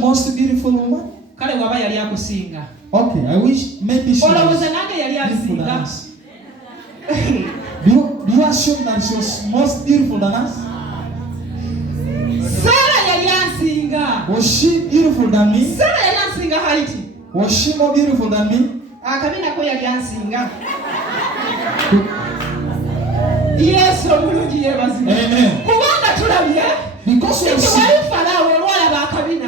most beautiful woman? Kale waba yali akusinga. Okay, I wish maybe she was nange yali asinga. Do you assume that she was most beautiful than us? Sarah yali asinga. Was she beautiful than me? Sarah yali asinga height. Was she more beautiful than me? Akabina ko yali asinga. Yes, omulungi yebazibwe. Amen. Kubanga tulabye. Because we see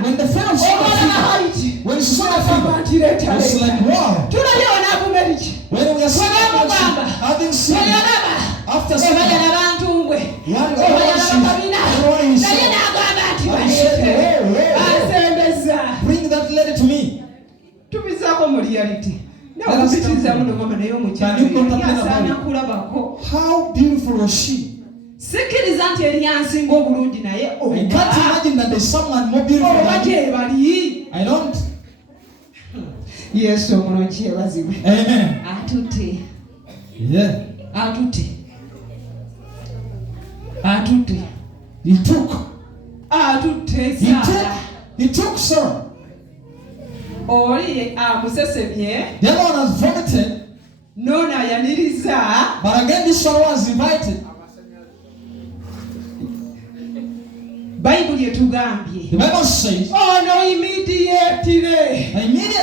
when the Pharaoh saw the figure, when he saw the figure, it was like, wow. When we are having seen, after seeing, bring that lady to me. Can you contemplate about how beautiful was she? I can't imagine that there's someone more beautiful than me. I don't. Yes, amen. Atute. Yeah. Atute. He took. Atute. He took, sir. Oli amusesemye. The other one has vomited. Nona yaniriza. But again, this one was invited. Bible yetugambye. The Bible says, no immediately.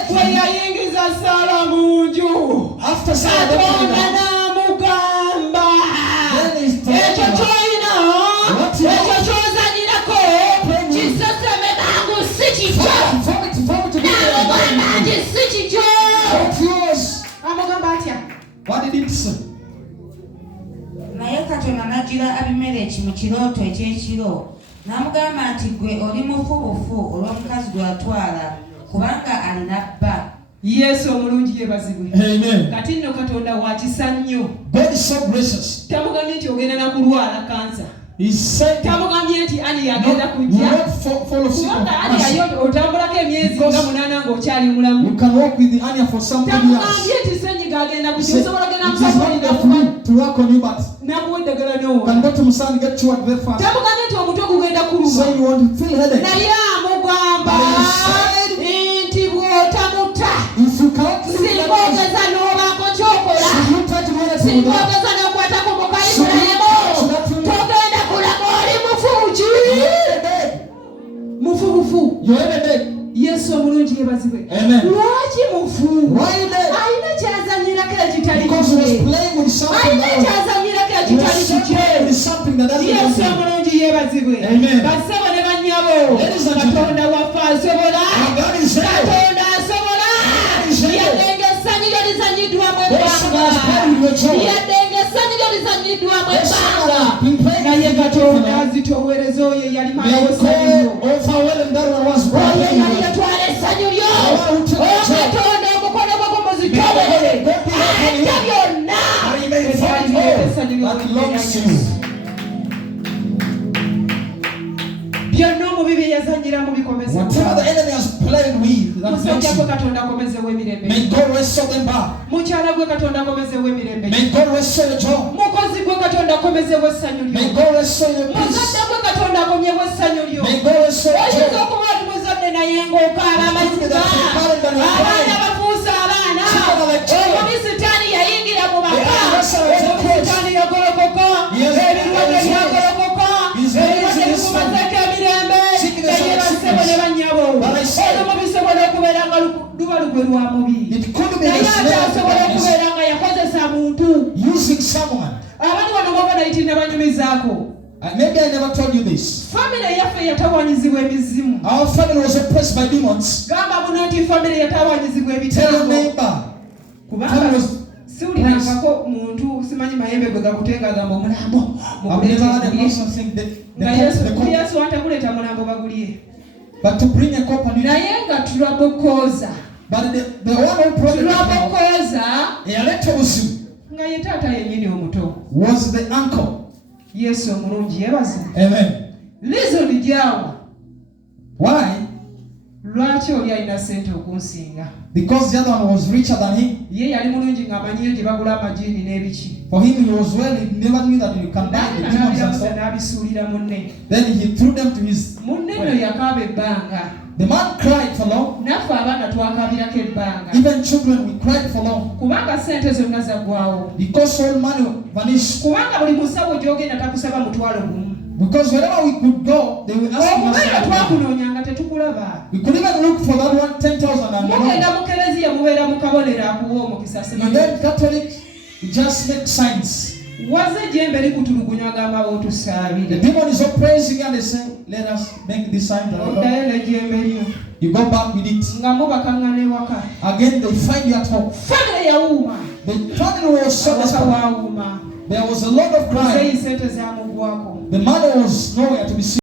Weyayingiza Sara munju. After Sarah namugamba. Ekyo kyolina. Ekyo kyozanyirako. Kiseseme nangu si kikyo. Namugamba nti si kikyo. Amugamba atya. What did it say? Naye Katonda n'ajjira Abimeleki mu kirooto eky'ekiro. Namugamba nti gwe oli mufubufu olw'omukazi gwe watwala kubanga alina bba. Yesu omulungi yebazibwe. Amen. Kati nno Katonda wa kisa nnyo. God is so gracious. Tamugambye nti ogenda na kulwala kansa. He said tamugambye nti ani yagenda kujja. Kubanga ani yayo otambulako emyezi nga 8 ng'okyali mulamu. You can walk with the Anya for some years. Tamugambye nti senyiga agenda kujja. Osobola genda musakulira to work on you, but nakuwa eddagala n'owa. Can go to Musa and get you out very fast. Tamugambye nti omutwe gugenda kuluma. So you want to feel headache. Naye amugamba nti bw'otamuta. If you can't singa ogeza n'obaako kyokola. Singa ogeza n'okwata ku Ibulayimu. Togenda kulaga oli mufuuki. Mufubufu. Yesu omulungi yebazibwe. Lwaki mufu? Alina kyazanyirako ekitali kikye. Alina kyazanyirako ekitali kikye. Yesu omulungi yebazibwe. Basebo ne bannyabo. Katonda waffe asobola. Katonda asobola. Yadde ng'essanyu lye lizanyiddwamu ebbanga. Yadde ng'essanyu lye lizanyiddwamu ebbanga. Naye Katonda azitoowereza oyo eyali malawo essanyu. Oyo eyali yatwala essanyu lyo. Katonda omukono gwe gumuzitoowerere. Ate byonna byonna omubi bye yazanyiramu bikomeze. Whatever the enemy has played with, that musajja gwe Katonda akomezewo emirembe. May God restore them back. Mukyala gwe Katonda akomezewo emirembe. May God restore your joy. Mukozi gwe Katonda akomezewo essanyu lyo. May God restore your peace. Muzadde gwe Katonda akomyewo essanyu lyo. May God restore your joy. Oyinza okuba oli muzadde naye ng'okaaba amazima. Abaana bafuuse abaana. Omubi sitaani yayingira mu maka. Omubi sitaani yagolokoka. Ebirwadde byagolokoka. Ebirwadde bikumazeeko emirembe. Naye basebo ne bannyabo. Olumu bisobola okubeera nga luba lugwe lwa mubi. Naye ate asobola okubeera nga yakozesa muntu. Abantu bano baba nayiti ne banyumizaako. Maybe I never told you this. Family yaffe yatawanyizibwa emizimu. Our family was oppressed by demons. Gamba buno nti family yatawanyizibwa Tell your ebitego. neighbor. Kubanga siwulirangako muntu simanyi mayembe gwe gakutenga gamba omulambo. I've never had a person think that Yesu atakuleeta mulambo bagulye. but to bring a cup and naye nga tulabokooza. But the one who brought tulabokooza nga ye taata yennyini omuto was the uncle. Yesu omulungi yebaze. Amen. Reason gyawa. Why? Lwaki oli alina ssente okunsinga? Because the other one was richer than him. Ye yali mulungi ng'amanyiyo gye bagula amajini n'ebiki. For him he was well, he never knew that you can buy the demons and so. N'abisuulira munne. Then he threw them to his munne no yakaaba ebbanga. The man cried for long. Naffe abaana twakabirako ebbanga. Even children, we cried for long. Kubanga ssente zonna zaggwawo. Because all money vanished. Kubanga buli musawo gy'ogenda takusaba mutwalo gumu. Because wherever we could go, they will ask us. Twakunoonyanga tetukulaba. We could even look for that one 10,000 and mugenda mu kereziya mubeera mu kabonero akuwa omukisa. And then Catholic just make signs. Wazze ejjembe likutulugunya agamba b'otusaabire. The demon is all praising and they say, let us make this sign. Oddayo n'ejjembe lyo. You go back with it. Nga mubakaŋŋana ewaka. Again they find you at home. Family yawuuma. The family was so desperate. There was a lot of crying. Ssente zaamugwako. The money was nowhere to be seen.